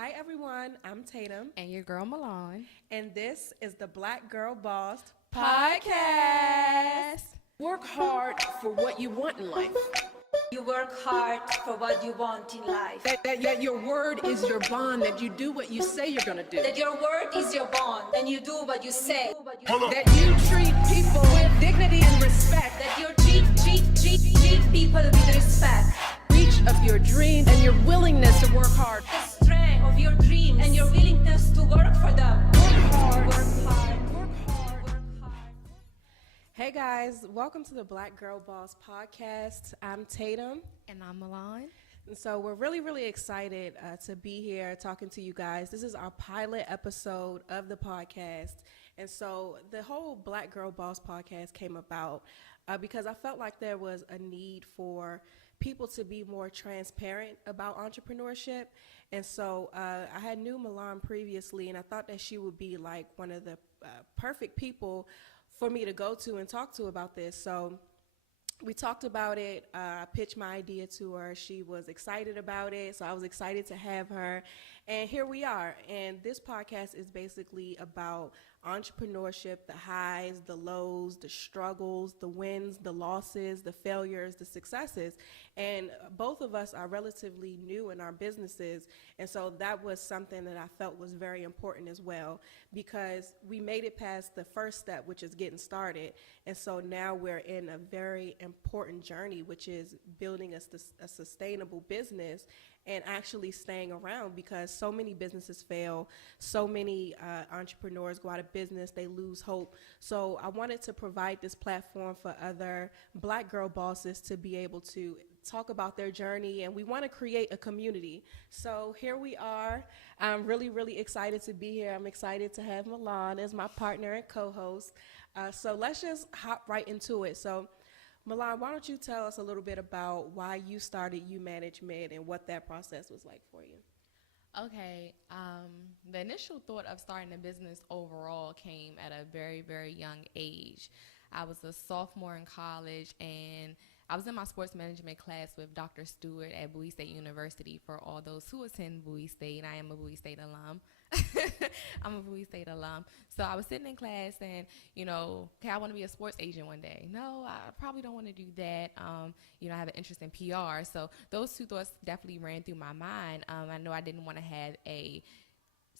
Hi everyone, I'm Tatum, And your girl Milan. and this is the Black Girl Boss Podcast. Work hard for what you want in life. You work hard for what you want in life. That your word is your bond, that you do what you say you're gonna do. That your word is your bond, and you do what you say. That you treat people with dignity and respect. That you treat people with respect. Reach of your dreams and your willingness to work hard. The strength of your dreams and your willingness to work for them. Work hard. Work hard. Work hard. Work hard. Hey guys, welcome to the Black Girl Boss Podcast. I'm Tatum. And I'm Milan. And so we're really excited to be here talking to you guys. This is our pilot episode of the podcast. And so the whole Black Girl Boss podcast came about because I felt like there was a need for people to be more transparent about entrepreneurship. And so I had knew Milan previously, and I thought that she would be like one of the perfect people for me to go to and talk to about this. So we talked about it. I pitched my idea to her. She was excited about it, so I was excited to have her. And here we are. And this podcast is basically about entrepreneurship, the highs, the lows, the struggles, the wins, the losses, the failures, the successes. And both of us are relatively new in our businesses. And so that was something that I felt was very important as well, because we made it past the first step, which is getting started. And so now we're in a very important journey, which is building a sustainable business and actually staying around, because so many businesses fail, so many entrepreneurs go out of business, they lose hope. So I wanted to provide this platform for other Black girl bosses to be able to talk about their journey, and we want to create a community. So here we are. I'm really excited to be here. I'm excited to have Milan as my partner and co-host. So let's just hop right into it. So Milan, why don't you tell us a little bit about why you started U Management and what that process was like for you? Okay, the initial thought of starting a business overall came at a very young age. I was a sophomore in college, and I was in my sports management class with Dr. Stewart at Bowie State University. For all those who attend Bowie State, I am a Bowie State alum. I'm a Bowie State alum. So I was sitting in class and, okay, I want to be a sports agent one day. No, I probably don't want to do that. I have an interest in PR. So those two thoughts definitely ran through my mind. I know I didn't want to have a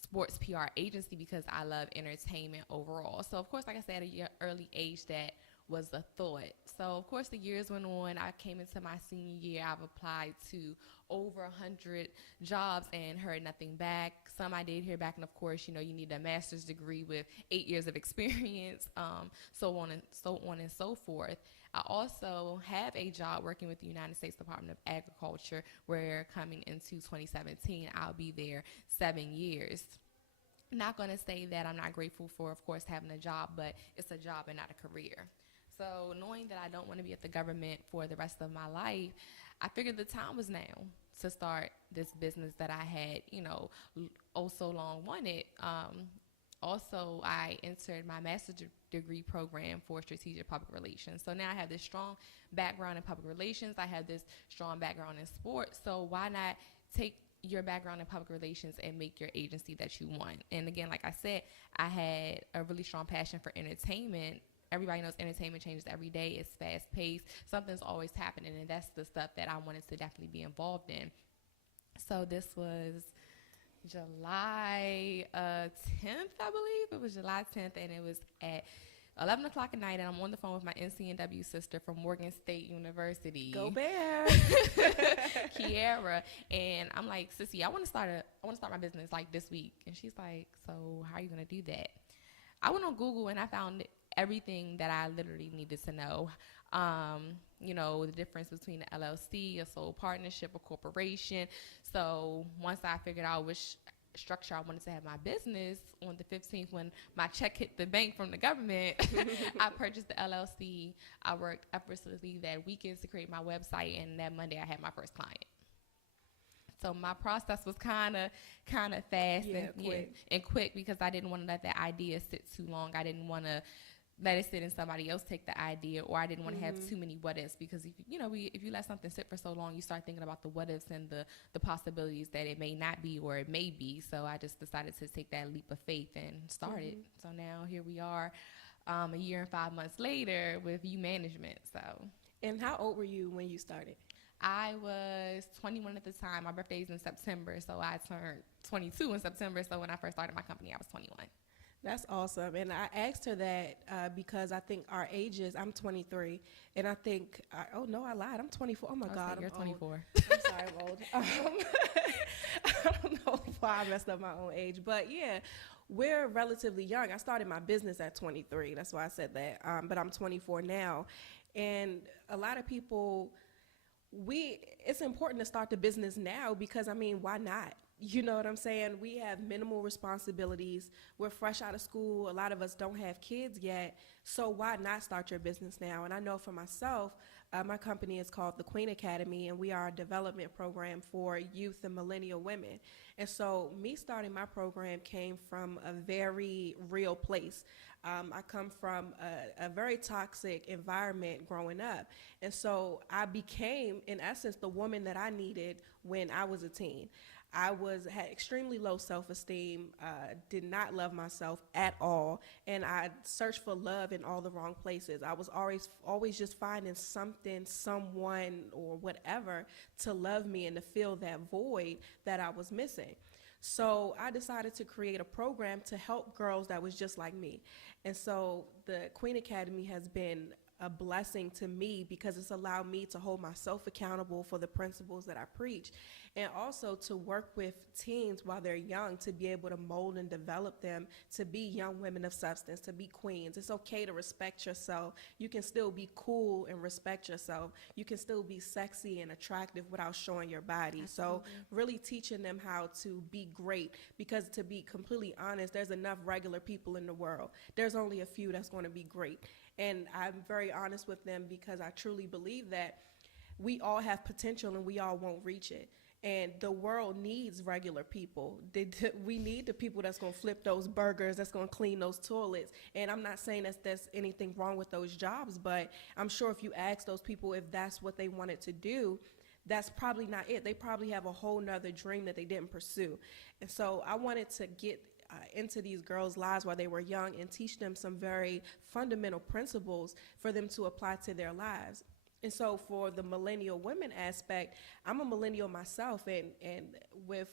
sports PR agency because I love entertainment overall. So, of course, like I said, at an early age, that was a thought. So, of course, the years went on. I came into my senior year. I've applied to over 100 jobs and heard nothing back. Some I did hear back, and of course, you need a master's degree with 8 years of experience, so on and so forth. I also have a job working with the United States Department of Agriculture, where coming into 2017, I'll be there 7 years. Not going to say that I'm not grateful for, of course, having a job, but it's a job and not a career. So knowing that I don't want to be at the government for the rest of my life, I figured the time was now to start this business that I had, oh so long wanted. Also, I entered my master's degree program for strategic public relations. So now I have this strong background in public relations. I have this strong background in sports. So why not take your background in public relations and make your agency that you want? And again, like I said, I had a really strong passion for entertainment. Everybody knows entertainment changes every day. It's fast-paced. Something's always happening, and that's the stuff that I wanted to definitely be involved in. So this was July 10th, I believe. It was July 10th, and it was at 11 o'clock at night, and I'm on the phone with my NCNW sister from Morgan State University. Go Bear! Kiara. And I'm like, Sissy, I want to start my business like this week. And she's like, so how are you going to do that? I went on Google, and I found everything that I literally needed to know. The difference between an LLC, a sole partnership, a corporation. So once I figured out which structure I wanted to have my business, on the 15th, when my check hit the bank from the government, I purchased the LLC. I worked effortlessly that weekend to create my website, and that Monday I had my first client. So my process was kind of fast and quick, because I didn't want to let that idea sit too long. I didn't want to let it sit and somebody else take the idea, or I didn't want to have too many what ifs, because if you let something sit for so long, you start thinking about the what ifs and the possibilities that it may not be or it may be. So I just decided to take that leap of faith and started. So now here we are, a year and 5 months later with U Management. So. And how old were you when you started? I was 21 at the time. My birthday is in September, so I turned 22 in September. So when I first started my company, I was 21. That's awesome. And I asked her that because I think our ages, I'm 23, and I think, oh no, I lied. I'm 24. Oh my God. You're 24. I'm sorry, I'm old. I don't know why I messed up my own age, but yeah, we're relatively young. I started my business at 23. That's why I said that. But I'm 24 now. And a lot of people, it's important to start the business now because, I mean, why not? You know what I'm saying? We have minimal responsibilities. We're fresh out of school. A lot of us don't have kids yet. So why not start your business now? And I know for myself, my company is called the Queen Academy, and we are a development program for youth and millennial women. And so me starting my program came from a very real place. I come from a very toxic environment growing up. And so I became, in essence, the woman that I needed when I was a teen. I had extremely low self-esteem, did not love myself at all, and I searched for love in all the wrong places. I was always just finding something, someone, or whatever to love me and to fill that void that I was missing. So I decided to create a program to help girls that was just like me. And so the Queen Academy has been a blessing to me because it's allowed me to hold myself accountable for the principles that I preach, and also to work with teens while they're young to be able to mold and develop them to be young women of substance, to be queens. It's okay to respect yourself. You can still be cool and respect yourself. You can still be sexy and attractive without showing your body. Absolutely. So really teaching them how to be great, because to be completely honest, there's enough regular people in the world. There's only a few that's going to be great. And I'm very honest with them because I truly believe that we all have potential and we all won't reach it. And the world needs regular people. We need the people that's going to flip those burgers, that's going to clean those toilets. And I'm not saying that there's anything wrong with those jobs, but I'm sure if you ask those people if that's what they wanted to do, that's probably not it. They probably have a whole nother dream that they didn't pursue. And so I wanted to get into these girls' lives while they were young and teach them some very fundamental principles for them to apply to their lives. And so for the millennial women aspect, I'm a millennial myself, and with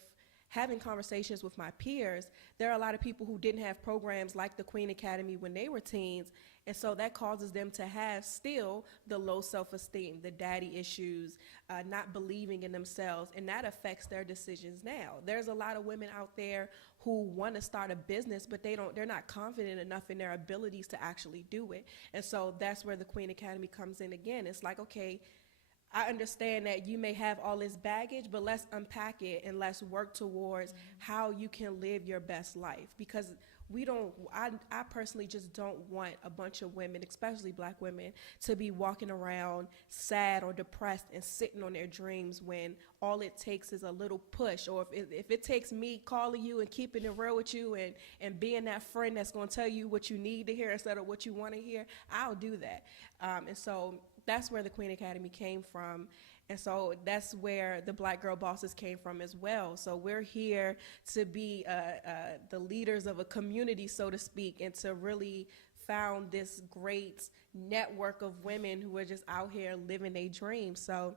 having conversations with my peers, there are a lot of people who didn't have programs like the Queen Academy when they were teens, and so that causes them to have still the low self-esteem, the daddy issues, not believing in themselves, and that affects their decisions now. There's a lot of women out there who want to start a business, but they're not confident enough in their abilities to actually do it. And so that's where the Queen Academy comes in again. It's like, okay, I understand that you may have all this baggage, but let's unpack it and let's work towards how you can live your best life. Because I personally just don't want a bunch of women, especially black women, to be walking around sad or depressed and sitting on their dreams when all it takes is a little push. Or if it takes me calling you and keeping it real with you and being that friend that's going to tell you what you need to hear instead of what you want to hear, I'll do that. And so that's where the Queen Academy came from. And so that's where the Black Girl Bosses came from as well. So we're here to be the leaders of a community, so to speak, and to really found this great network of women who are just out here living their dreams. So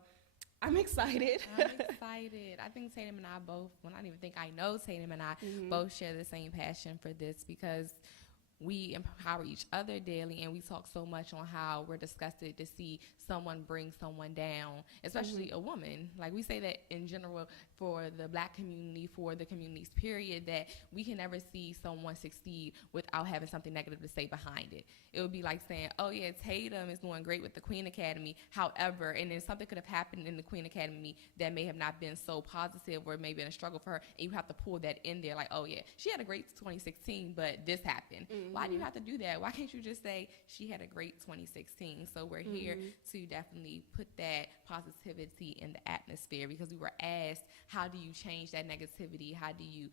I'm excited. I'm excited. I think Tatum and I both, well, I don't even think I know Tatum and I both share the same passion for this, because we empower each other daily, and we talk so much on how we're disgusted to see someone bring someone down, especially a woman. Like, we say that in general for the black community, for the communities, period, that we can never see someone succeed without having something negative to say behind it. It would be like saying, oh yeah, Tatum is doing great with the Queen Academy, however, and then something could have happened in the Queen Academy that may have not been so positive, or maybe been a struggle for her, and you have to pull that in there, like, oh yeah, she had a great 2016, but this happened. Why do you have to do that? Why can't you just say she had a great 2016? So we're here to definitely put that positivity in the atmosphere, because we were asked, how do you change that negativity? How do you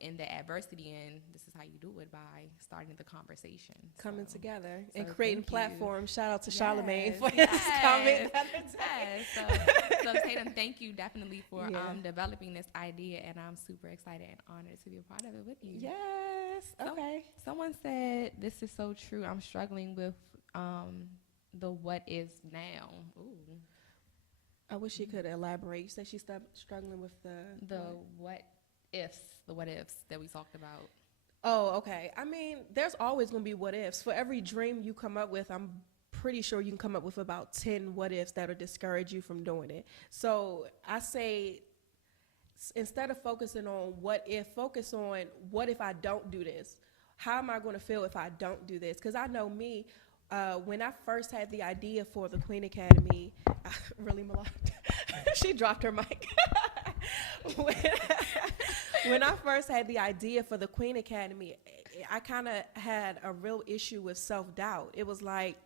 in the adversity, and this is how you do it, by starting the conversation. Coming So- together so and creating thank you. platforms. Shout out to Charlamagne for Yes, his comment the other day. yes. So Tatum, thank you definitely for Yeah. Developing this idea, and I'm super excited and honored to be a part of it with you. Yes. Okay. Someone said, this is so true. I'm struggling with the what is now. Ooh. I wish you could elaborate. You said she stopped struggling with The what ifs that we talked about. Oh, okay. I mean, there's always going to be what ifs. For every dream you come up with, I'm pretty sure you can come up with about 10 what ifs that'll discourage you from doing it. So I say, instead of focusing on what if, focus on what if I don't do this? How am I going to feel if I don't do this? Because I know me, when I first had the idea for the Queen Academy, really, Milan, she dropped her mic. When I first had the idea for the Queen Academy, I kind of had a real issue with self-doubt. It was like,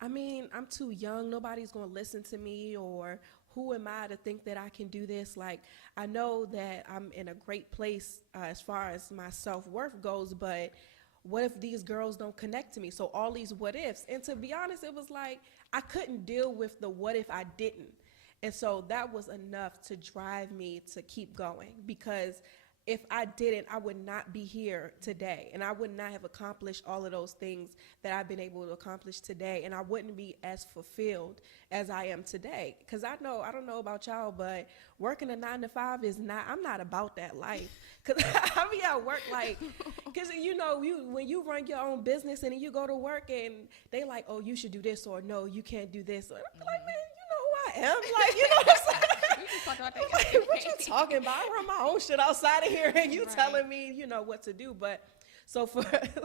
I mean, I'm too young. Nobody's going to listen to me, or who am I to think that I can do this? Like, I know that I'm in a great place as far as my self-worth goes, but what if these girls don't connect to me? So all these what ifs. And to be honest, it was like I couldn't deal with the what if I didn't. And so that was enough to drive me to keep going, because if I didn't, I would not be here today, and I would not have accomplished all of those things that I've been able to accomplish today, and I wouldn't be as fulfilled as I am today. Because I don't know about y'all, but working a 9 to 5 is not, I'm not about that life. Because I be at work like, because when you run your own business and you go to work and they like, oh, you should do this, or no, you can't do this. Or I'm like, man, you know who I am. Like, you know what I'm saying? We just talked about that Like, yesterday. what you talking about? I run my own shit outside of here, and you Right. telling me, what to do. But so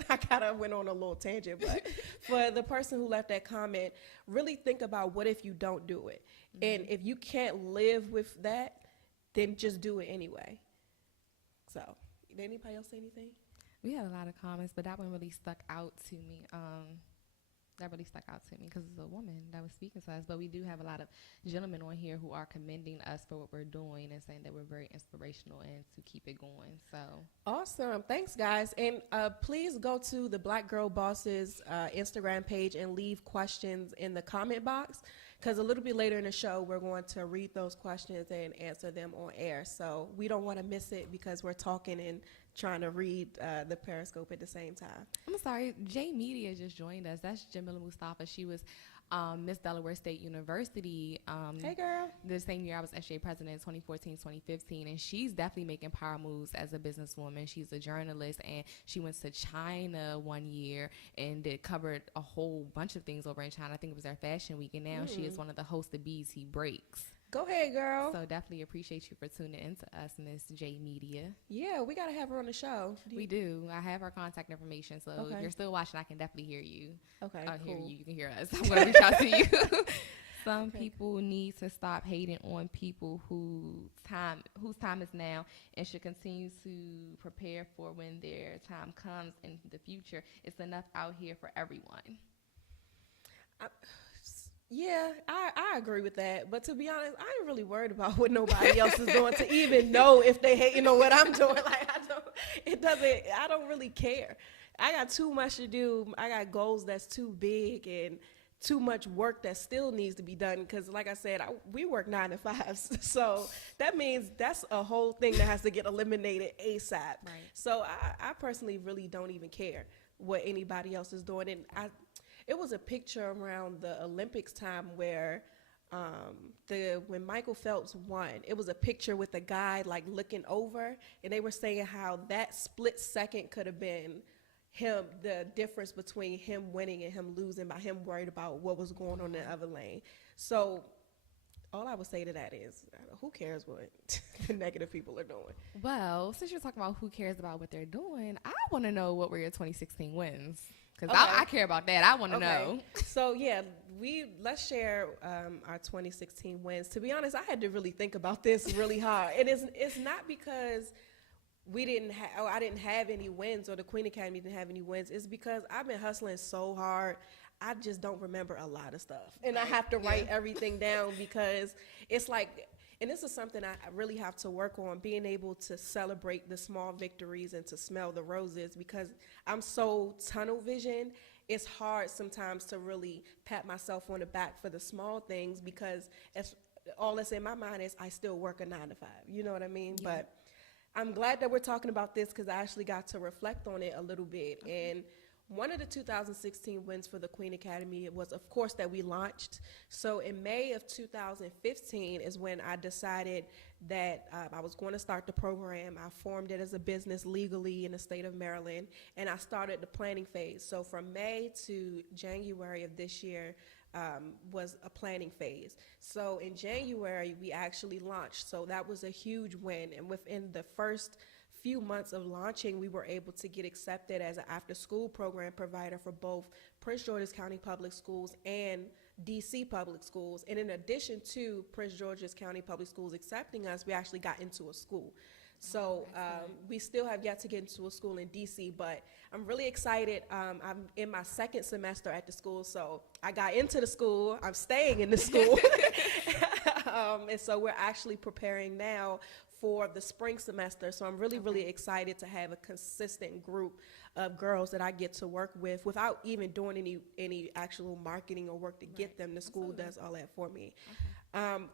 I kind of went on a little tangent, but for the person who left that comment, really think about what if you don't do it. And if you can't live with that, then just do it anyway. So, did anybody else say anything? We had a lot of comments, but that one really stuck out to me. Because it's a woman that was speaking to us. But we do have a lot of gentlemen on here who are commending us for what we're doing and saying that we're very inspirational and to keep it going. So Awesome. Thanks, guys. And please go to the Black Girl Bosses Instagram page and leave questions in the comment box, because a little bit later in the show, we're going to read those questions and answer them on air. So we don't want to miss it, because we're talking and trying to read the Periscope at the same time. I'm sorry, J Media just joined us. That's Jamila Mustafa. She was Miss Delaware State University. Hey, girl. The same year I was SJ president, 2014, 2015, and she's definitely making power moves as a businesswoman. She's a journalist, and she went to China one year and covered a whole bunch of things over in China. I think it was their fashion week, and now she is one of the hosts of BET Breaks. Go ahead, girl. So definitely appreciate you for tuning into us, Miss J Media. Yeah, we got to have her on the show. We do. I have her contact information, so Okay. if you're still watching, I can definitely hear you. Okay, Hear cool. you. You can hear us. I'm going to reach out to you. Some Okay. people need to stop hating on people whose time is now, and should continue to prepare for when their time comes in the future. It's enough out here for everyone. Yeah, I agree with that. But to be honest, I ain't really worried about what nobody else is doing to even know if they hate, what I'm doing. Like, I don't really care. I got too much to do. I got goals that's too big and too much work that still needs to be done. Because like I said, we work 9 to 5s. So that means that's a whole thing that has to get eliminated ASAP. Right. So I personally really don't even care what anybody else is doing. And it was a picture around the Olympics time where when Michael Phelps won, it was a picture with a guy like looking over, and they were saying how that split second could have been him, the difference between him winning and him losing, by him worried about what was going on in the other lane. So all I would say to that is, who cares what the negative people are doing? Well, since you're talking about who cares about what they're doing, I want to know what were your 2016 wins. Because Okay. I care about that. I want to know. So yeah, let's share our 2016 wins. To be honest, I had to really think about this really hard, and it's not because I didn't have any wins, or the Queen Academy didn't have any wins. It's because I've been hustling so hard, I just don't remember a lot of stuff, and I have to write everything down, because it's like And this is something I really have to work on, being able to celebrate the small victories and to smell the roses, because I'm so tunnel vision. It's hard sometimes to really pat myself on the back for the small things, because all that's in my mind is I still work a 9 to 5. You know what I mean? Yeah. But I'm glad that we're talking about this, because I actually got to reflect on it a little bit. Okay. And one of the 2016 wins for the Queen Academy was, of course, that we launched. So in May of 2015 is when I decided that I was going to start the program. I formed it as a business legally in the state of Maryland, and I started the planning phase. So from May to January of this year was a planning phase. So in January, we actually launched. So that was a huge win. And within the first few months of launching, we were able to get accepted as an after-school program provider for both Prince George's County Public Schools and DC Public Schools. And in addition to Prince George's County Public Schools accepting us, we actually got into a school. So we still have yet to get into a school in DC, but I'm really excited. I'm in my second semester at the school, so I got into the school. I'm staying in the school. And so we're actually preparing now for the spring semester. So I'm really excited to have a consistent group of girls that I get to work with without even doing any actual marketing or work to get them. The school does all that for me.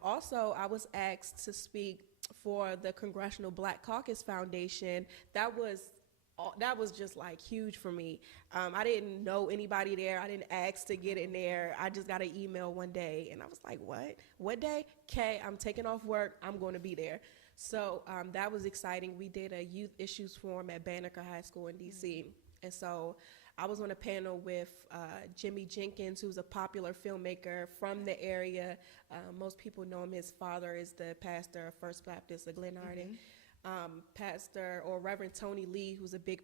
Also, I was asked to speak for the Congressional Black Caucus Foundation. That was just like huge for me. I didn't know anybody there. I didn't ask to get in there. I just got an email one day, and I was like, what day? Okay, I'm taking off work. I'm going to be there. So that was exciting. We did a youth issues forum at Banneker High School in DC. And so I was on a panel with Jimmy Jenkins, who's a popular filmmaker from the area. Most people know him. His father is the pastor of First Baptist of Glen Arden. Pastor or Reverend Tony Lee, who's a big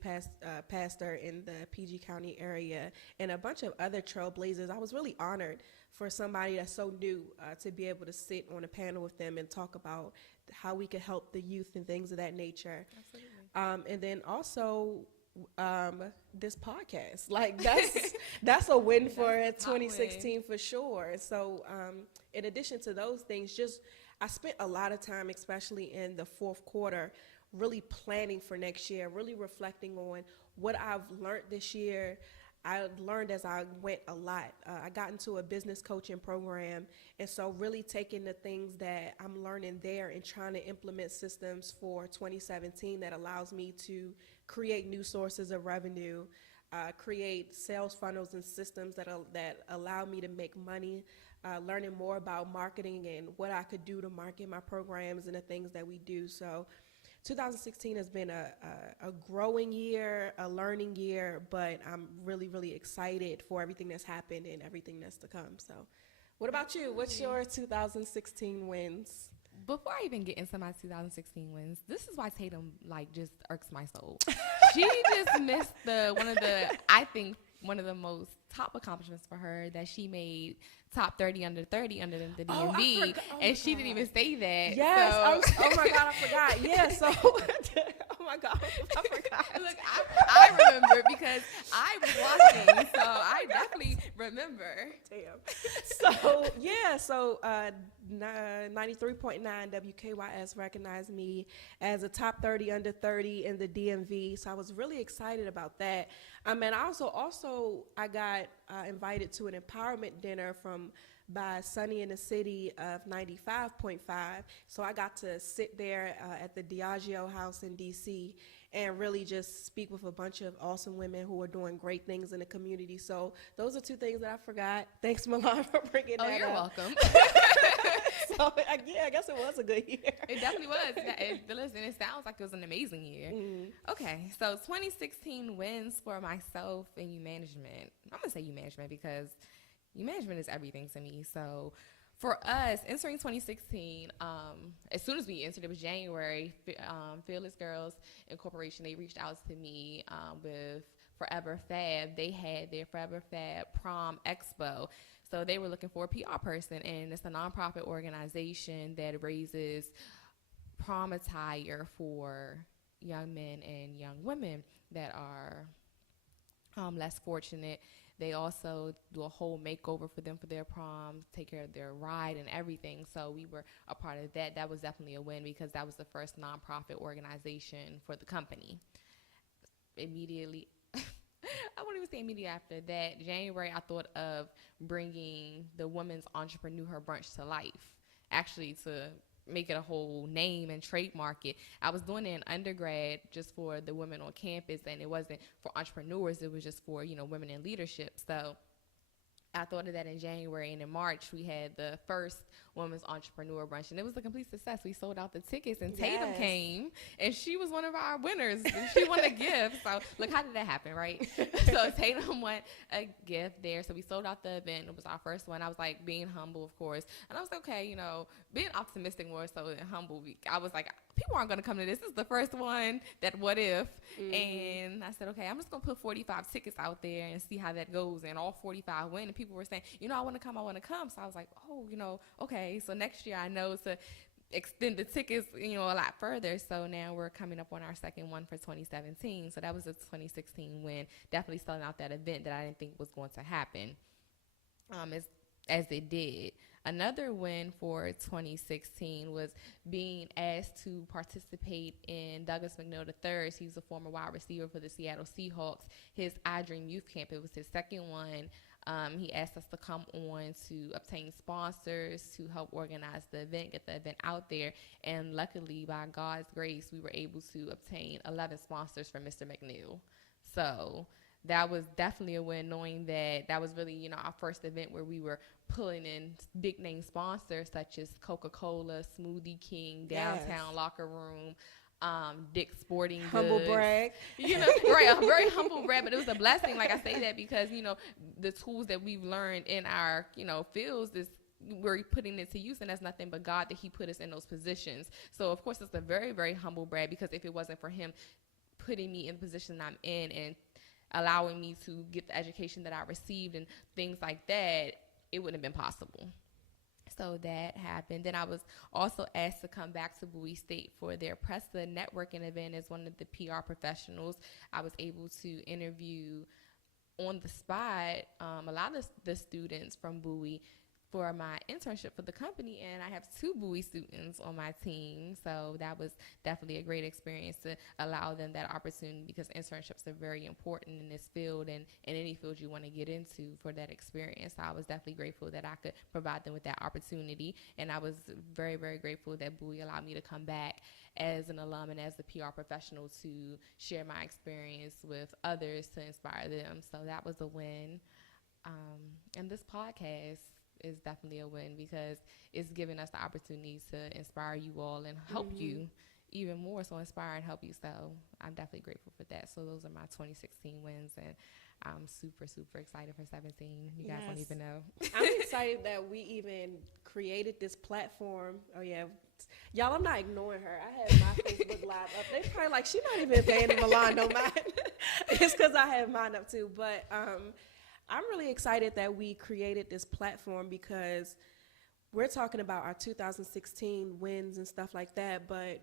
pastor in the PG County area, and a bunch of other trailblazers. I was really honored for somebody that's so new to be able to sit on a panel with them and talk about how we could help the youth and things of that nature. Absolutely. And then also this podcast, like that's a win for 2016 for sure. So in addition to those things, I spent a lot of time, especially in the fourth quarter, really planning for next year, really reflecting on what I've learned this year. I learned as I went a lot. I got into a business coaching program, and so really taking the things that I'm learning there and trying to implement systems for 2017 that allows me to create new sources of revenue, create sales funnels and systems that allow me to make money, learning more about marketing and what I could do to market my programs and the things that we do. So 2016 has been a growing year, a learning year, but I'm really excited for everything that's happened and everything that's to come. So what about you? What's your 2016 wins? Before I even get into my 2016 wins, this is why Tatum just irks my soul. She just missed one of the most top accomplishments for her, that she made top 30 under 30 under the DMV, and she didn't even say that. Yes, so. Oh my God, I forgot. Yeah, so oh my God, I forgot. Look, I remember because I was watching, so I definitely remember. Damn. So yeah, so 93.9 WKYS recognized me as a top 30 under 30 in the DMV, so I was really excited about that. And I got invited to an empowerment dinner by Sunny in the City of 95.5. So I got to sit there at the Diageo House in DC and really just speak with a bunch of awesome women who are doing great things in the community. So those are two things that I forgot. Thanks, Milan, for bringing that up. Oh, you're welcome. So I guess it was a good year. It definitely was. Listen, it sounds like it was an amazing year. Okay, so 2016 wins for myself and you management. I'm gonna say you management because you management is everything to me. So for us, entering 2016, as soon as we entered, it was January, Fearless Girls Incorporation, they reached out to me with Forever Fab. They had their Forever Fab Prom Expo. So they were looking for a PR person, and it's a nonprofit organization that raises prom attire for young men and young women that are less fortunate. They also do a whole makeover for them for their prom, take care of their ride and everything. So we were a part of that. That was definitely a win because that was the first nonprofit organization for the company. Immediately, I won't even say immediately after that, January, I thought of bringing the Women's Entrepreneur Brunch to life, actually to make it a whole name and trademark it. I was doing it in undergrad just for the women on campus, and it wasn't for entrepreneurs. It was just for, women in leadership. So I thought of that in January, and in March we had the first Women's Entrepreneur Brunch, and it was a complete success. We sold out the tickets, and Tatum came, and she was one of our winners. She won a gift. So look, how did that happen, right? So Tatum won a gift there. So we sold out the event. It was our first one. I was like being humble, of course, and I was okay, being optimistic more so than humble. I was like, people aren't going to come to this. This is the first one that what if. And I said, okay, I'm just going to put 45 tickets out there and see how that goes. And all 45 win. And people were saying, I want to come. So I was like, okay. So next year I know to extend the tickets, a lot further. So now we're coming up on our second one for 2017. So that was a 2016 win. Definitely selling out that event that I didn't think was going to happen as it did. Another win for 2016 was being asked to participate in Douglas McNeil III. He was a former wide receiver for the Seattle Seahawks. His I Dream Youth Camp, it was his second one. He asked us to come on to obtain sponsors to help organize the event, get the event out there. And luckily, by God's grace, we were able to obtain 11 sponsors from Mr. McNeil. So that was definitely a win, knowing that was really, our first event where we were pulling in big name sponsors such as Coca-Cola, Smoothie King, Downtown Locker Room, Dick's Sporting Goods. Humble brag. Right, a very humble brag, but it was a blessing. Like I say that because, the tools that we've learned in our, fields is we're putting it to use, and that's nothing but God that he put us in those positions. So, of course, it's a very, very humble brag because if it wasn't for him putting me in the position I'm in and allowing me to get the education that I received and things like that, it wouldn't have been possible. So that happened. Then I was also asked to come back to Bowie State for their Pressa networking event as one of the PR professionals. I was able to interview on the spot a lot of the students from Bowie for my internship for the company, and I have 2 Bowie students on my team, so that was definitely a great experience to allow them that opportunity because internships are very important in this field and in any field you want to get into for that experience. So I was definitely grateful that I could provide them with that opportunity, and I was very, very grateful that Bowie allowed me to come back as an alum and as a PR professional to share my experience with others to inspire them. So that was a win. And this podcast is definitely a win because it's giving us the opportunity to inspire you all and help you even more, so inspire and help you. So I'm definitely grateful for that. So those are my 2016 wins, and I'm super, super excited for 17. You guys don't even know. I'm excited that we even created this platform. Oh, yeah. Y'all, I'm not ignoring her. I have my Facebook Live up. They probably like, she's not even paying Milan no mind. It's because I have mine up too. But I'm really excited that we created this platform because we're talking about our 2016 wins and stuff like that, but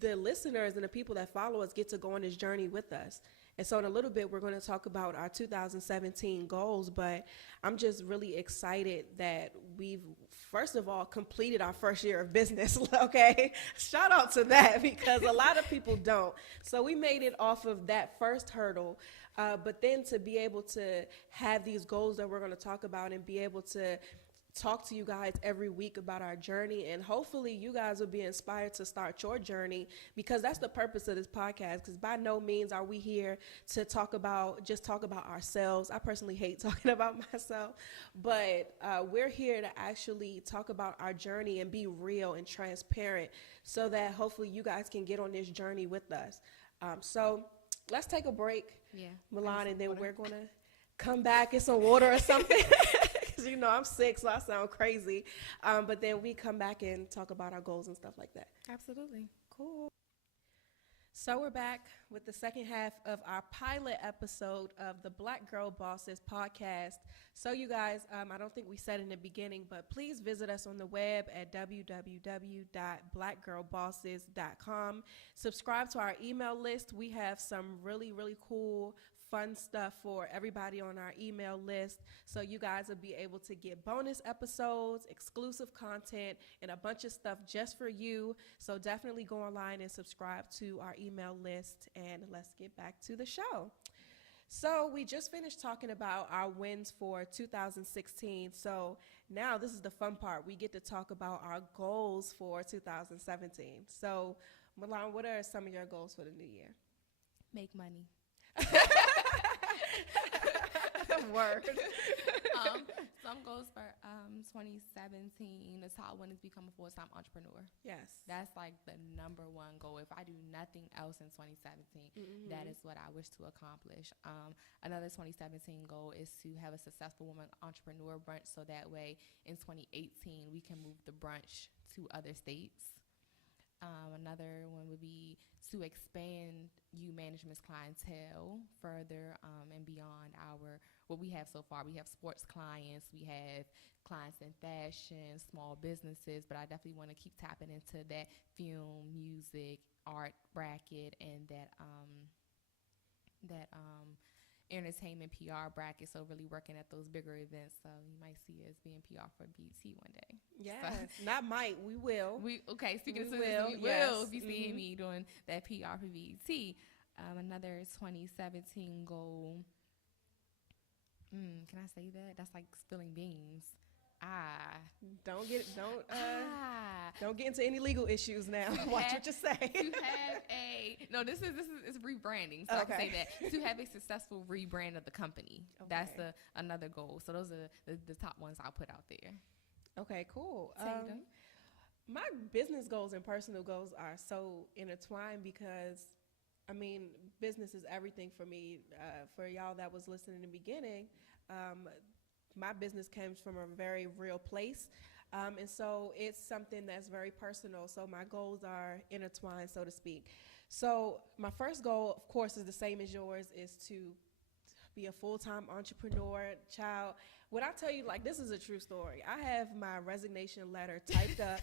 the listeners and the people that follow us get to go on this journey with us. And so in a little bit, we're going to talk about our 2017 goals, but I'm just really excited that we've, first of all, completed our first year of business, okay? Shout out to that because a lot of people don't. So we made it off of that first hurdle, but then to be able to have these goals that we're going to talk about and be able to talk to you guys every week about our journey, and hopefully you guys will be inspired to start your journey, because that's the purpose of this podcast. Because by no means are we here to talk about ourselves. I personally hate talking about myself, but we're here to actually talk about our journey and be real and transparent so that hopefully you guys can get on this journey with us. So let's take a break, Milan, and then we're going to come back, get some water or something. You know, I'm sick, so I sound crazy. But then we come back and talk about our goals and stuff like that. Absolutely. Cool. So we're back with the second half of our pilot episode of the Black Girl Bosses podcast. So you guys, I don't think we said in the beginning, but please visit us on the web at www.blackgirlbosses.com. Subscribe to our email list. We have some really, really cool, fun stuff for everybody on our email list. So you guys will be able to get bonus episodes, exclusive content, and a bunch of stuff just for you. So definitely go online and subscribe to our email list, and let's get back to the show. So we just finished talking about our wins for 2016. So now this is the fun part. We get to talk about our goals for 2017. So Milan, what are some of your goals for the new year? Make money. Word. Some goals for 2017. The top one is become a full-time entrepreneur. Yes. That's like the number one goal. If I do nothing else in 2017, that is what I wish to accomplish. Another 2017 goal is to have a successful woman entrepreneur brunch, so that way in 2018 we can move the brunch to other states. Another one would be to expand U Management's clientele further and beyond what we have so far. We have sports clients, we have clients in fashion, small businesses, but I definitely want to keep tapping into that film, music, art bracket, and that entertainment PR bracket. So really working at those bigger events. So you might see us being PR for BT one day. Yes. So, Not might, we will. Speaking of we this, we yes. will be seeing me doing that PR for BT. Another 2017 goal. Can I say that? That's like spilling beans. Don't get into any legal issues now. Watch what you say. This is rebranding. So I can say that to have a successful rebrand of the company. Okay. That's another goal. So those are the top ones I'll put out there. Okay, cool. Tatum? My business goals and personal goals are so intertwined because, I mean, business is everything for me. For y'all that was listening in the beginning, my business comes from a very real place. And so it's something that's very personal. So my goals are intertwined, so to speak. So my first goal, of course, is the same as yours, is to be a full-time entrepreneur. Child, when I tell you, like, this is a true story. I have my resignation letter typed up.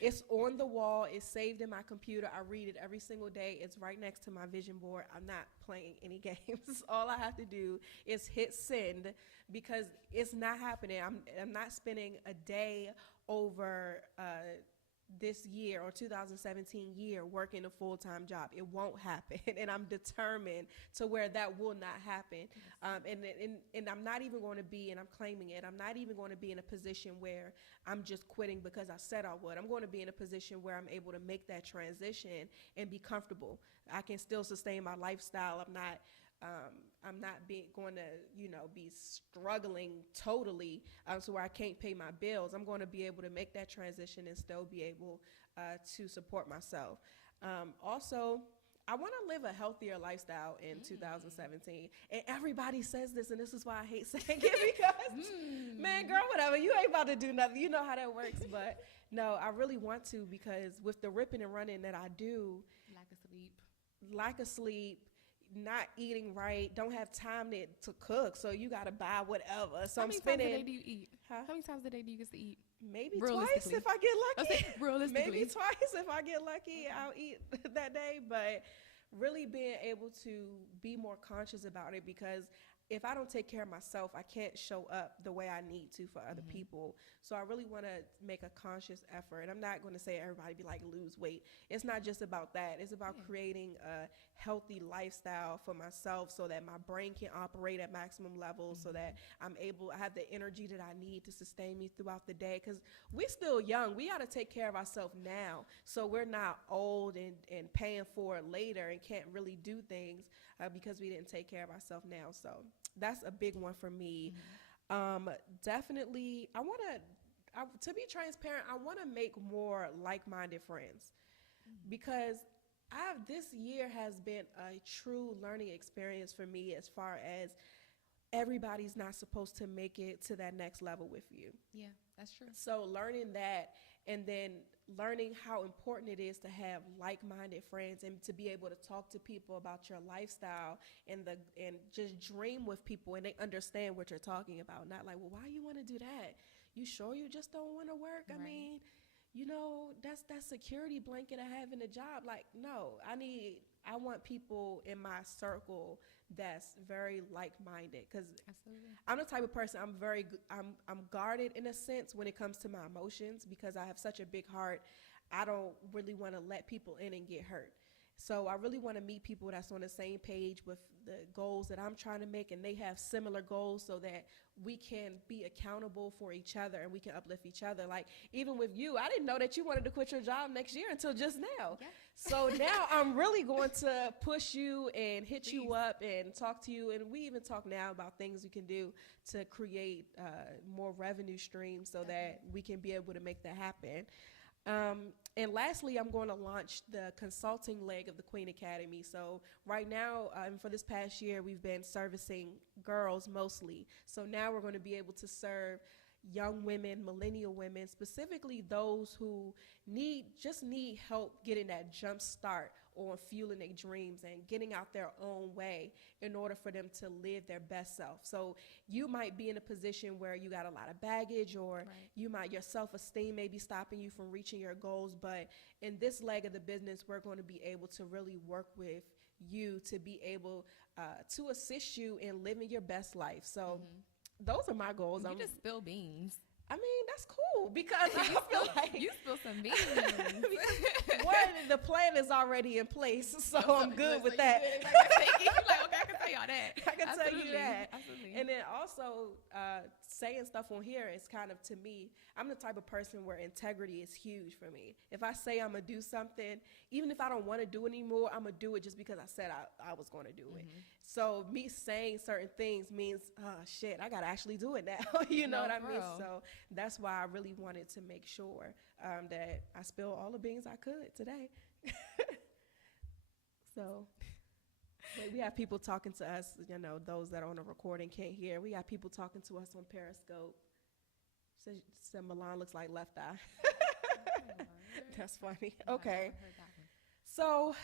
It's on the wall. It's saved in my computer. I read it every single day. It's right next to my vision board. I'm not playing any games. All I have to do is hit send because it's not happening. I'm not spending a day over this year or 2017 year working a full-time job. It won't happen. And I'm determined to where that will not happen. And I'm not even going to be, and I'm claiming it, I'm not even going to be in a position where I'm just quitting because I said I would. I'm going to be in a position where I'm able to make that transition and be comfortable. I can still sustain my lifestyle. I'm not going to be struggling totally so where I can't pay my bills. I'm going to be able to make that transition and still be able to support myself. Also, I want to live a healthier lifestyle in 2017. And everybody says this, and this is why I hate saying it because, man, girl, whatever. You ain't about to do nothing. You know how that works. But no, I really want to because with the ripping and running that I do. Lack of sleep. Not eating right, don't have time to cook, so you gotta buy whatever. So I'm spending. How many times a day do you eat? How many times a day do you get to eat? Maybe twice if I get lucky. Realistically. Maybe twice if I get lucky, I'll eat that day. But really being able to be more conscious about it because if I don't take care of myself, I can't show up the way I need to for other people. So I really want to make a conscious effort. And I'm not going to say everybody be like lose weight. It's not just about that. It's about creating a healthy lifestyle for myself so that my brain can operate at maximum levels so that I have the energy that I need to sustain me throughout the day. Because we're still young. We got to take care of ourselves now so we're not old and paying for it later and can't really do things because we didn't take care of ourselves now. So that's a big one for me. Definitely, to be transparent, I want to make more like-minded friends because this year has been a true learning experience for me as far as everybody's not supposed to make it to that next level with you. Yeah, that's true. So learning that and then learning how important it is to have like-minded friends and to be able to talk to people about your lifestyle and just dream with people and they understand what you're talking about. Not like, well, why you want to do that? You sure you just don't want to work? Right. I mean, that's that security blanket I have in a job. Like, no, I want people in my circle that's very like-minded, because I'm the type of person, I'm guarded in a sense when it comes to my emotions, because I have such a big heart. I don't really want to let people in and get hurt. So I really want to meet people that's on the same page with the goals that I'm trying to make, and they have similar goals, so that we can be accountable for each other and we can uplift each other. Like, even with you, I didn't know that you wanted to quit your job next year until just now. Yeah. So now I'm really going to push you and hit you up and talk to you. And we even talk now about things we can do to create more revenue streams, so that we can be able to make that happen. And lastly, I'm going to launch the consulting leg of the Queen Academy. So right now, for this past year, we've been servicing girls mostly. So now we're going to be able to serve young women, millennial women, specifically those who need help getting that jump start on fueling their dreams and getting out their own way in order for them to live their best self. So you might be in a position where you got a lot of baggage, or your self-esteem may be stopping you from reaching your goals. But in this leg of the business, we're going to be able to really work with you to be able to assist you in living your best life. So those are my goals. You just spill beans. I mean, that's cool, because I feel like you spill some beans. The plan is already in place, so I'm good with that. Okay, I can tell y'all that. I can tell you that. Absolutely. And then also saying stuff on here is kind of, to me, I'm the type of person where integrity is huge for me. If I say I'm going to do something, even if I don't want to do it anymore, I'm going to do it just because I said I was going to do it. So me saying certain things means, shit, I got to actually do it now. You know what I mean? So that's why I really wanted to make sure that I spilled all the beans I could today. So we have people talking to us, those that are on the recording can't hear. We got people talking to us on Periscope. Said Milan looks like Left Eye. That's funny. Okay. So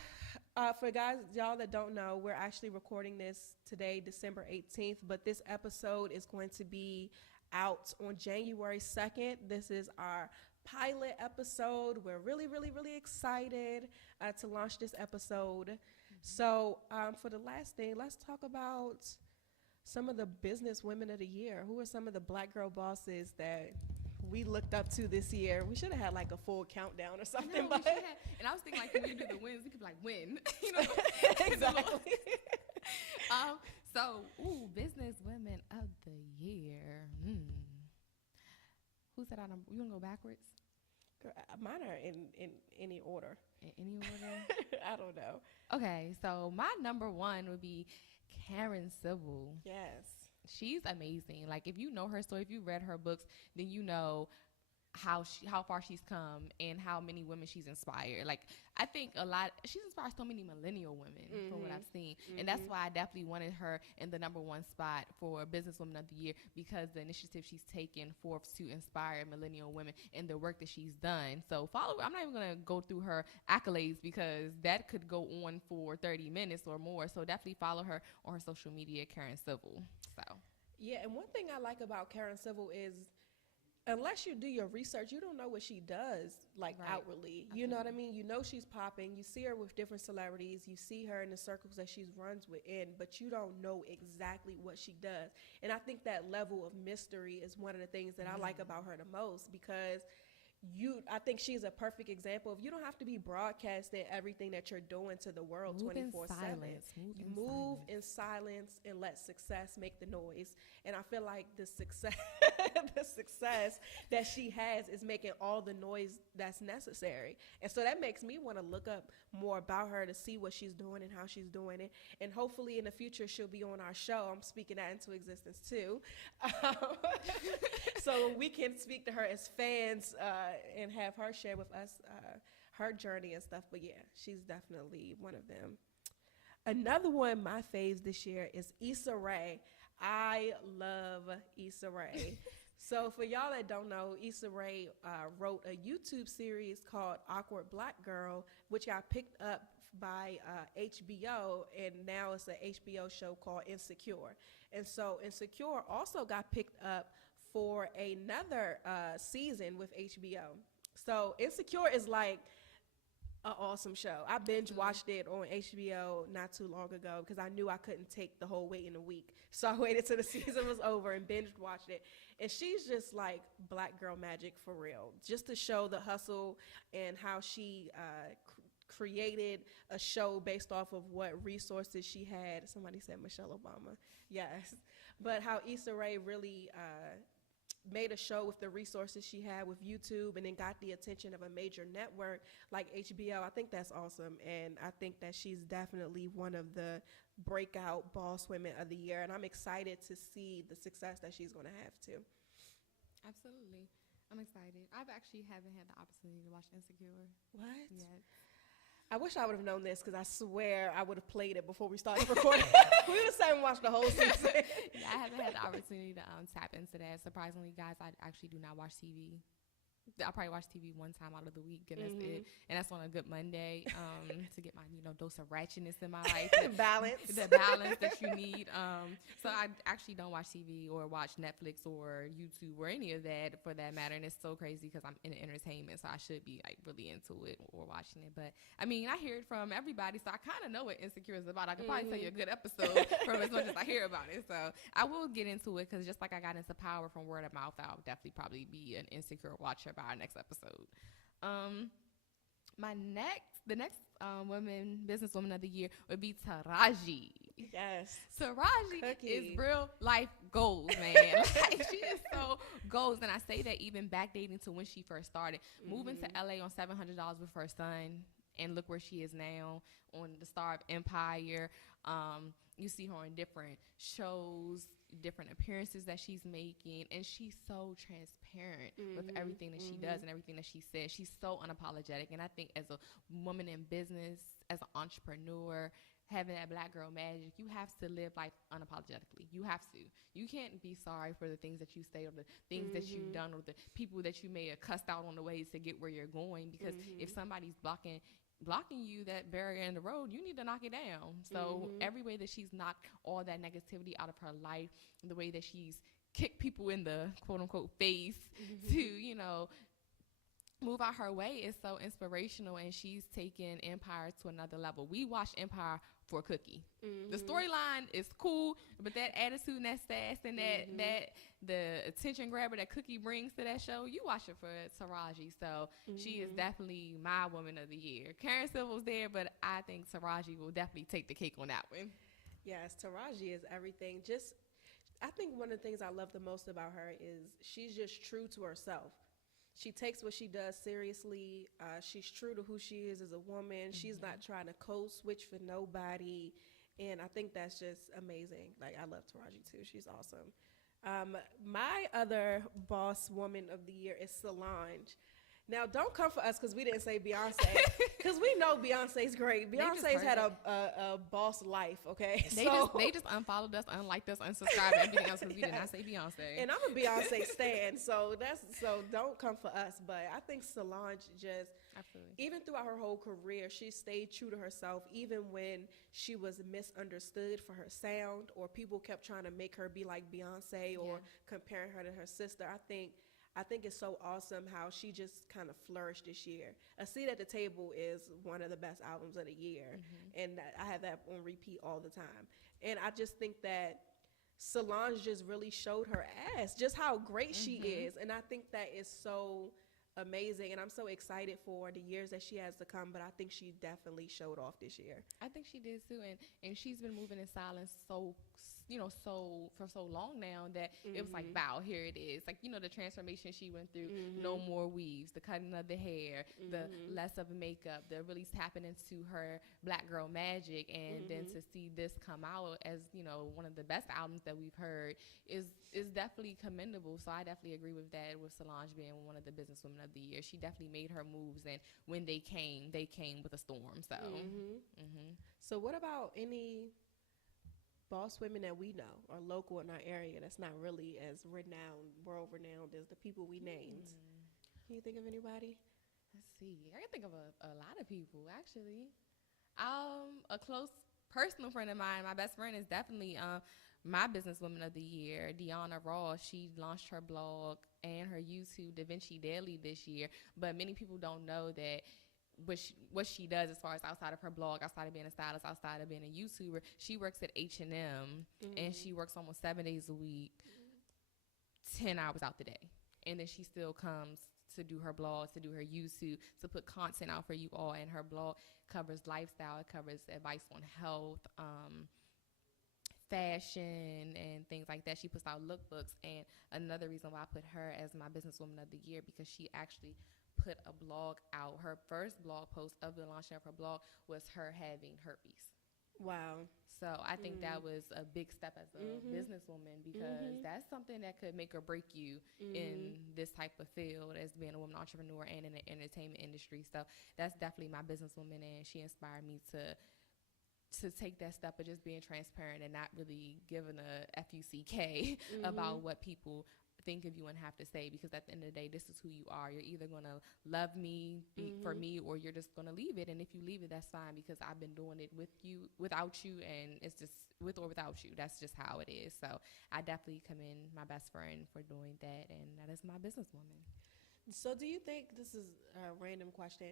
for y'all that don't know, we're actually recording this today, December 18th, but this episode is going to be out on January 2nd. This is our pilot episode. We're really, really, really excited to launch this episode. So for the last thing, let's talk about some of the business women of the year. Who are some of the Black girl bosses that we looked up to this year? We should have had like a full countdown or something. And I was thinking, like, when we do the wins, we could be like, win. Exactly. Business women of the year. Who said you want to go backwards? Mine are in any order. In any order? I don't know. Okay, so my number one would be Karen Civil. Yes. She's amazing. Like, if you know her story, if you read her books, then you know how far she's come and how many women she's inspired. Like, I think she's inspired so many millennial women from what I've seen. And that's why I definitely wanted her in the number one spot for Businesswoman of the Year, because the initiative she's taken forth to inspire millennial women and the work that she's done. So I'm not even going to go through her accolades, because that could go on for 30 minutes or more. So definitely follow her on her social media, Karen Civil. Yeah, and one thing I like about Karen Civil is, unless you do your research, you don't know what she does, outwardly. You know what I mean? You know she's popping. You see her with different celebrities. You see her in the circles that she runs within, but you don't know exactly what she does. And I think that level of mystery is one of the things that I like about her the most, because I think she's a perfect example of, you don't have to be broadcasting everything that you're doing to the world 24/7. You move in silence and let success make the noise. And I feel like the success that she has is making all the noise that's necessary. And so that makes me want to look up more about her to see what she's doing and how she's doing it. And hopefully in the future she'll be on our show. I'm speaking that into existence too. So we can speak to her as fans and have her share with us her journey and stuff. But yeah, she's definitely one of them. Another one, my faves this year, is Issa Rae. I love Issa Rae. So for y'all that don't know, Issa Rae wrote a YouTube series called Awkward Black Girl, which got picked up by HBO, and now it's an HBO show called Insecure. And so Insecure also got picked up for another season with HBO. So Insecure is like an awesome show. I binge watched it on HBO not too long ago because I knew I couldn't take the whole wait in a week. So I waited till the season was over and binge watched it. And she's just like black girl magic for real. Just to show the hustle and how she created a show based off of what resources she had. Somebody said Michelle Obama. Yes. But how Issa Rae really made a show with the resources she had with YouTube and then got the attention of a major network like HBO. I think that's awesome. And I think that she's definitely one of the breakout boss women of the year. And I'm excited to see the success that she's going to have too. Absolutely. I'm excited. I've actually haven't had the opportunity to watch Insecure. What? Yet. I wish I would have known this because I swear I would have played it before we started recording. We would have sat and watched the whole season. Yeah, I haven't had the opportunity to tap into that. Surprisingly, guys, I actually do not watch TV. I probably watch TV one time out of the week, and that's it. And that's on a good Monday to get my dose of ratchetness in my life. Balance. The balance that you need. So I actually don't watch TV or watch Netflix or YouTube or any of that for that matter. And it's so crazy because I'm in entertainment, so I should be like really into it or watching it. But I mean, I hear it from everybody, so I kind of know what Insecure is about. I could probably tell you a good episode from as much as I hear about it. So I will get into it because just like I got into Power from word of mouth, I'll definitely probably be an Insecure watcher by our next episode. The next businesswoman of the year would be Taraji. Yes. Taraji is real life goals, man. Like, she is so goals, and I say that even backdating to when she first started, moving to LA on $700 with her son, and look where she is now on the Star of Empire. You see her on different shows, different appearances that she's making, and she's so transparent with everything that she does and everything that she says. She's so unapologetic, and I think as a woman in business, as an entrepreneur, having that black girl magic, you have to live life unapologetically. You have to. You can't be sorry for the things that you say or the things that you've done or the people that you may have cussed out on the ways to get where you're going, because if somebody's blocking you, that barrier in the road, you need to knock it down. So every way that she's knocked all that negativity out of her life, the way that she's kicked people in the quote unquote face to, move out her way is so inspirational, and she's taken Empire to another level. We watched Empire for Cookie. The storyline is cool, but that attitude and that sass and that the attention grabber that Cookie brings to that show, you watch it for Taraji. So she is definitely my woman of the year. Karen Civil's there, but I think Taraji will definitely take the cake on that one. Yes, Taraji is everything. I think one of the things I love the most about her is she's just true to herself. She takes what she does seriously. She's true to who she is as a woman. She's not trying to code switch for nobody. And I think that's just amazing. Like, I love Taraji too. She's awesome. My other boss woman of the year is Solange. Now, don't come for us because we didn't say Beyonce, because we know Beyonce's great. Beyonce's had a boss life, okay? They just unfollowed us, unliked us, unsubscribed, and everything else because we did not say Beyonce. And I'm a Beyonce stan, so don't come for us. But I think Solange even throughout her whole career, she stayed true to herself, even when she was misunderstood for her sound, or people kept trying to make her be like Beyonce or comparing her to her sister. I think it's so awesome how she just kind of flourished this year. A Seat at the Table is one of the best albums of the year, and I have that on repeat all the time. And I just think that Solange just really showed her ass, just how great she is, and I think that is so amazing, and I'm so excited for the years that she has to come, but I think she definitely showed off this year. I think she did too, and she's been moving in silence for so long now that it was like, wow, here it is. Like, the transformation she went through, no more weaves, the cutting of the hair, the less of makeup, the really tapping into her black girl magic, and then to see this come out as, one of the best albums that we've heard is definitely commendable. So I definitely agree with that, with Solange being one of the businesswomen of the year. She definitely made her moves, and when they came with a storm. So, So what about any boss women that we know or local in our area that's not really as world renowned as the people we named? Can you think of anybody? Let's see. I can think of a lot of people, actually. A close personal friend of mine, my best friend, is definitely my businesswoman of the year, Deanna Ross, she launched her blog and her YouTube, Da Vinci Daily, this year. But many people don't know that what she does as far as outside of her blog, outside of being a stylist, outside of being a YouTuber, she works at H&M, and she works almost 7 days a week, 10 hours out the day. And then she still comes to do her blog, to do her YouTube, to put content out for you all. And her blog covers lifestyle, it covers advice on health, fashion, and things like that. She puts out lookbooks. And another reason why I put her as my businesswoman of the year, because she actually put a blog out. Her first blog post of the launching of her blog was her having herpes. Wow. So I think that was a big step as a businesswoman, because that's something that could make or break you in this type of field as being a woman entrepreneur and in the entertainment industry. So that's definitely my businesswoman, and she inspired me to take that step of just being transparent and not really giving a FUCK about what people think of you and have to say, because at the end of the day, this is who you are. You're either going to love me, for me, or you're just going to leave it. And if you leave it, that's fine, because I've been doing it with you, without you, and it's just with or without you. That's just how it is. So I definitely commend my best friend for doing that, and that is my businesswoman. So do you think, this is a random question,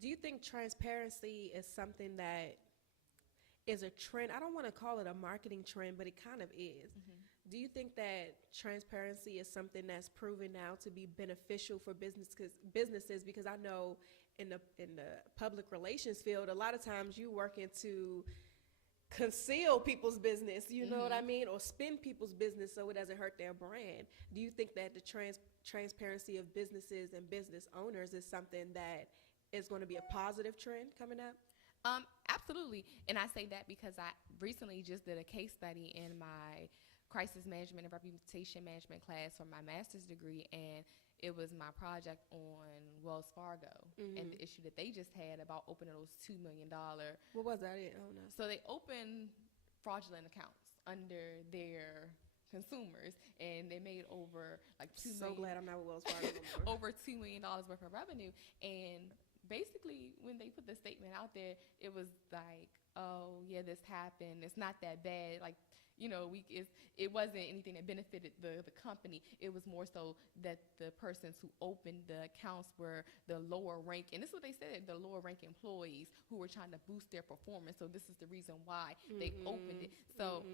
do you think transparency is something that is a trend? I don't want to call it a marketing trend, but it kind of is. Do you think that transparency is something that's proven now to be beneficial for businesses? Because I know in the public relations field, a lot of times you working to conceal people's business, you know what I mean, or spin people's business so it doesn't hurt their brand. Do you think that the transparency of businesses and business owners is something that is going to be a positive trend coming up? Absolutely. And I say that because I recently just did a case study in my crisis management and reputation management class for my master's degree, and it was my project on Wells Fargo and the issue that they just had about opening those $2 million. What was that? I don't know. So they opened fraudulent accounts under their consumers, and they made over like So glad I'm not with Wells Fargo anymore. over $2 million worth of revenue. And basically, when they put the statement out there, it was like, oh yeah, this happened, it's not that bad, like, you know, it wasn't anything that benefited the company. It was more so that the persons who opened the accounts were the lower rank, and this is what they said, the lower rank employees who were trying to boost their performance. So this is the reason why they opened it. So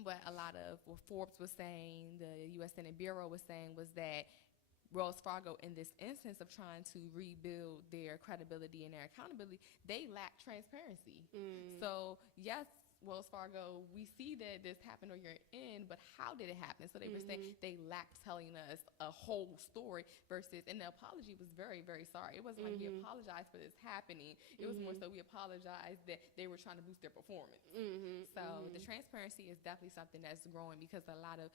what a lot of what Forbes was saying, the U.S. Senate Bureau was saying, was that Wells Fargo, in this instance of trying to rebuild their credibility and their accountability, they lack transparency. So yes, Wells Fargo, we see that this happened or you're in, but how did it happen? So they were saying they lacked telling us a whole story versus, and the apology was very, very sorry. It wasn't like we apologized for this happening. It was more so we apologized that they were trying to boost their performance. So the transparency is definitely something that's growing, because a lot of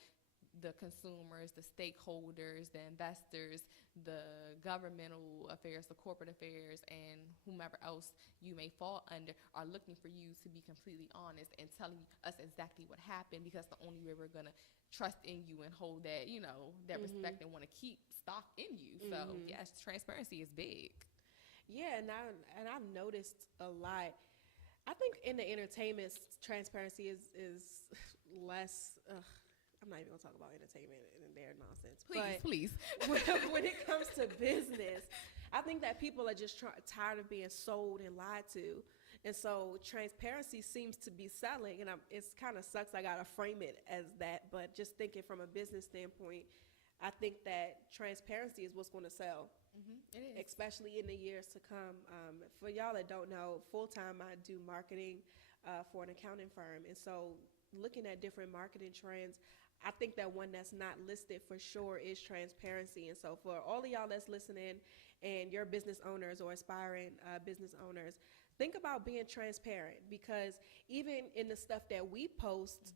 the consumers, the stakeholders, the investors, the governmental affairs, the corporate affairs, and whomever else you may fall under are looking for you to be completely honest and telling us exactly what happened, because the only way we're going to trust in you and hold that, you know, that respect and want to keep stock in you. So yes, transparency is big. Yeah, and I've noticed a lot. I think in the entertainment, transparency is less. I'm not even gonna talk about entertainment and their nonsense. Please. When it comes to business, I think that people are just tired of being sold and lied to, and so transparency seems to be selling. And it's kind of sucks. I gotta frame it as that, but just thinking from a business standpoint, I think that transparency is what's going to sell. It is. Especially in the years to come. For y'all that don't know, full time I do marketing for an accounting firm, and so looking at different marketing trends, I think that one that's not listed for sure is transparency. And so for all of y'all that's listening and you're business owners or aspiring business owners, think about being transparent, because even in the stuff that we post,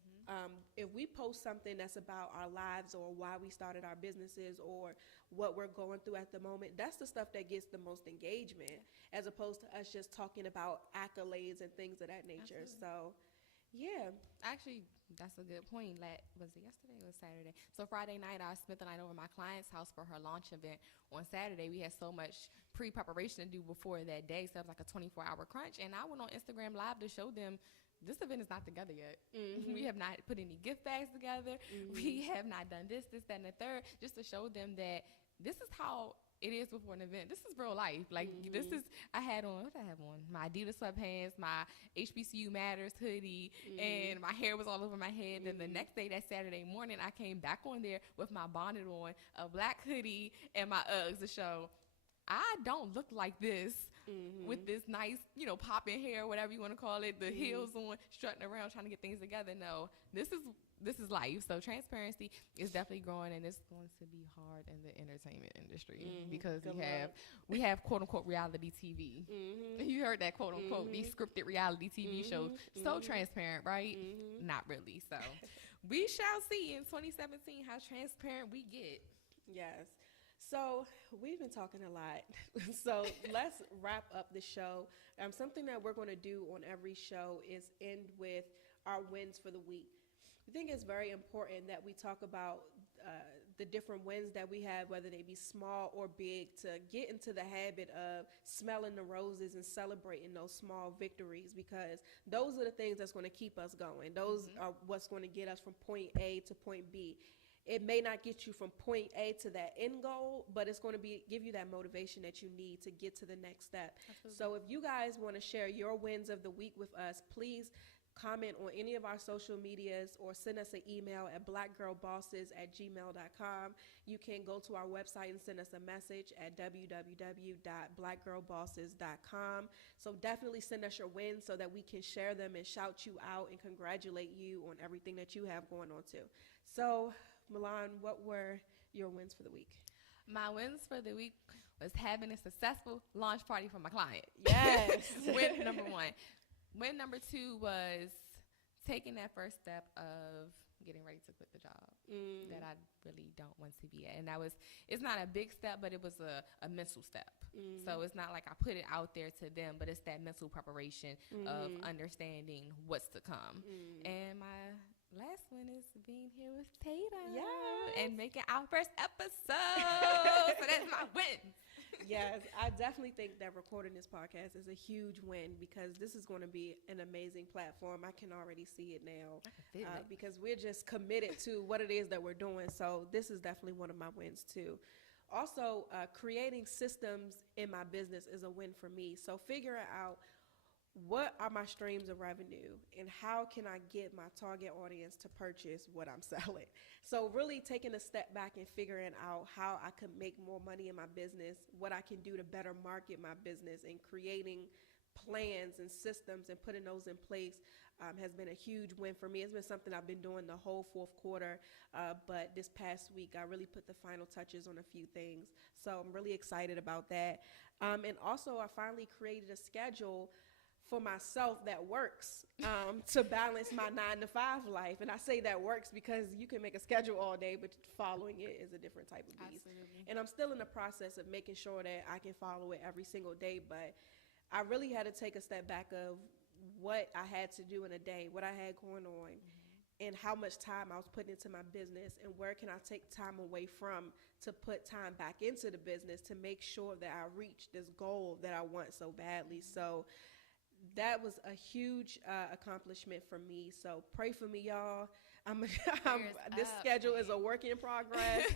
if we post something that's about our lives or why we started our businesses or what we're going through at the moment, that's the stuff that gets the most engagement, as opposed to us just talking about accolades and things of that nature. Absolutely. So yeah. Actually, that's a good point. Was it yesterday or Saturday? So Friday night, I spent the night over at my client's house for her launch event. On Saturday, we had so much pre-preparation to do before that day, so it was like a 24-hour crunch. And I went on Instagram Live to show them this event is not together yet. We have not put any gift bags together. We have not done this, that, and the third, just to show them that this is how it is before an event. This is real life. Like, this is, I had on, what did I have on? My Adidas sweatpants, my HBCU Matters hoodie, and my hair was all over my head. Then the next day, that Saturday morning, I came back on there with my bonnet on, a black hoodie, and my Uggs to show I don't look like this with this nice, you know, popping hair, whatever you want to call it, the heels on, strutting around, trying to get things together. No, this is life. So transparency is definitely growing, and it's going to be hard in the entertainment industry because we have quote unquote reality TV. You heard that, quote unquote, these scripted reality TV shows. So transparent, right? Not really. So we shall see in 2017 how transparent we get. Yes. So we've been talking a lot. So let's wrap up the show. Something that we're going to do on every show is end with our wins for the week. I think it's very important that we talk about the different wins that we have, whether they be small or big, to get into the habit of smelling the roses and celebrating those small victories, because those are the things that's going to keep us going. Those are what's going to get us from point A to point B. It may not get you from point A to that end goal, but it's going to give you that motivation that you need to get to the next step. Absolutely. So if you guys want to share your wins of the week with us, please comment on any of our social medias or send us an email at blackgirlbosses@gmail.com. You can go to our website and send us a message at www.blackgirlbosses.com. So definitely send us your wins so that we can share them and shout you out and congratulate you on everything that you have going on too. So Milan, what were your wins for the week? My wins for the week was having a successful launch party for my client. Yes. Win number one. Win number two was taking that first step of getting ready to quit the job that I really don't want to be at. And it's not a big step, but it was a mental step. So it's not like I put it out there to them, but it's that mental preparation of understanding what's to come. And my last one is being here with Tatum and making our first episode. So that's my win. Yes, I definitely think that recording this podcast is a huge win, because this is going to be an amazing platform. I can already see it now because we're just committed to what it is that we're doing. So this is definitely one of my wins too. Also, creating systems in my business is a win for me. So figuring out what are my streams of revenue and how can I get my target audience to purchase what I'm selling. So really taking a step back and figuring out how I can make more money in my business, what I can do to better market my business, and creating plans and systems and putting those in place has been a huge win for me. It's been something I've been doing the whole fourth quarter, but this past week I really put the final touches on a few things. So I'm really excited about that. And also I finally created a schedule for myself that works to balance my 9-to-5 life. And I say that works because you can make a schedule all day, but following it is a different type of beast. Absolutely. And I'm still in the process of making sure that I can follow it every single day, but I really had to take a step back of what I had to do in a day, what I had going on, and how much time I was putting into my business, and where can I take time away from to put time back into the business to make sure that I reach this goal that I want so badly. So that was a huge accomplishment for me. So pray for me, y'all. This schedule is a work in progress.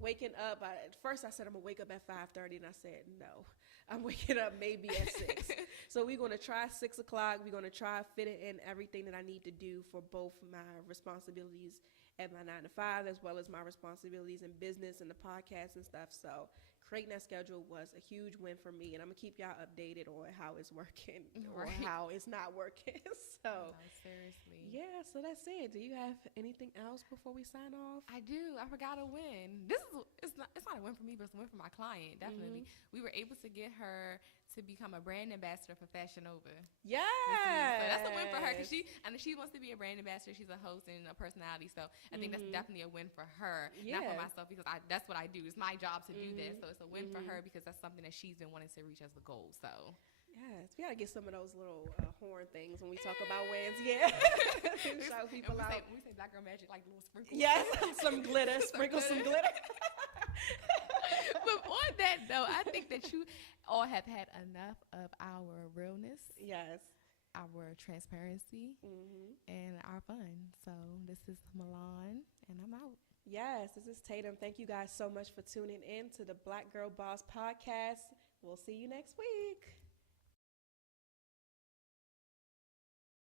Waking up, at first I said I'm gonna wake up at 5:30, and I said no, I'm waking up maybe at 6. So we're gonna try 6 o'clock. We're gonna try fit it in everything that I need to do for both my responsibilities at my 9-to-5 as well as my responsibilities in business and the podcast and stuff. So creating that schedule was a huge win for me, and I'm gonna keep y'all updated on how it's working or how it's not working. So seriously, yeah. So that's it. Do you have anything else before we sign off? I do. I forgot a win. It's not a win for me, but it's a win for my client. Definitely, we were able to get her to become a brand ambassador for Fashion Nova. Yeah, so that's a win for her, because she wants to be a brand ambassador. She's a host and a personality, so I think that's definitely a win for her, not for myself, because that's what I do. It's my job to do this, so it's a win for her because that's something that she's been wanting to reach as the goal. So yes, we gotta get some of those little horn things when we talk about wins. Yeah, shout people out. When we say Black Girl Magic, like little sprinkles. Yes, some glitter, sprinkle some glitter. But on that though, I think that you all have had enough of our realness. Yes. our transparency and our fun. So this is Milan, and I'm out. Yes, this is Tatum. Thank you guys so much for tuning in to the Black Girl Boss Podcast. We'll see you next week.